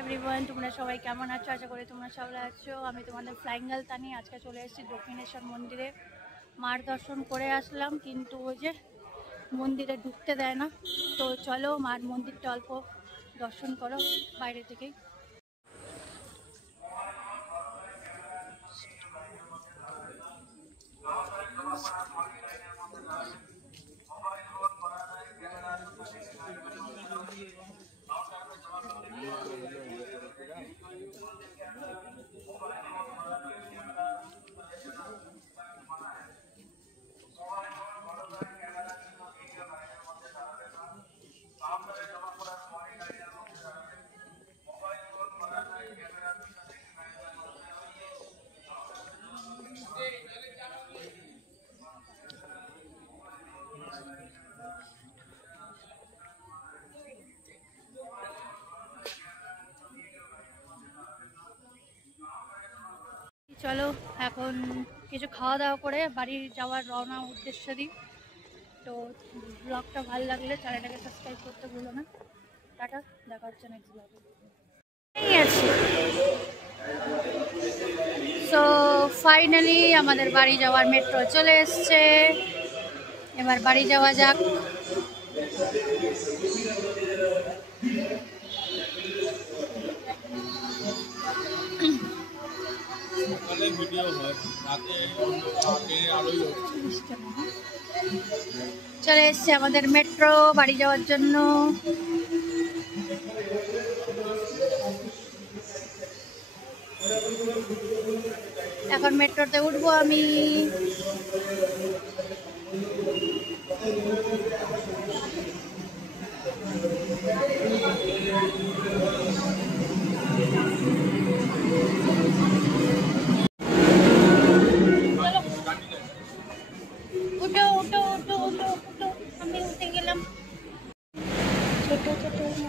Everyone, তোমরা সবাই কেমন আছো? আশা করি তোমরা সবাই আছো। আমি তোমাদের ফ্লাইং গার্ল তানি আজকে চলে এসেছি দক্ষিণেশ্বর মন্দিরে। মার দর্শন করে আসলাম, কিন্তু ওই যে মন্দিরে ঢুকতে দেয় না। তো চলো মার মন্দিরটা অল্প দর্শন করো বাইরে থেকেই। চলো এখন কিছু খাওয়া দাওয়া করে বাড়ি যাওয়ার রওনা উদ্দেশ্য দিই। তো ব্লগটা ভালো লাগলে চ্যানেলটাকে সাবস্ক্রাইব করতে ভুলো না। টাটা, দেখা হচ্ছে নেক্সট ব্লগে। সো ফাইনালি আমাদের বাড়ি যাওয়ার মেট্রো চলে এসছে। এবার বাড়ি যাওয়া যাক। চলে এসছে আমাদের মেট্রো বাড়ি যাওয়ার জন্য। এখন মেট্রোতে উঠবো আমি। উঠো উঠো উঠো উঠো উঠো, আমি উঠে গেলাম। ছোট ছোট চলো।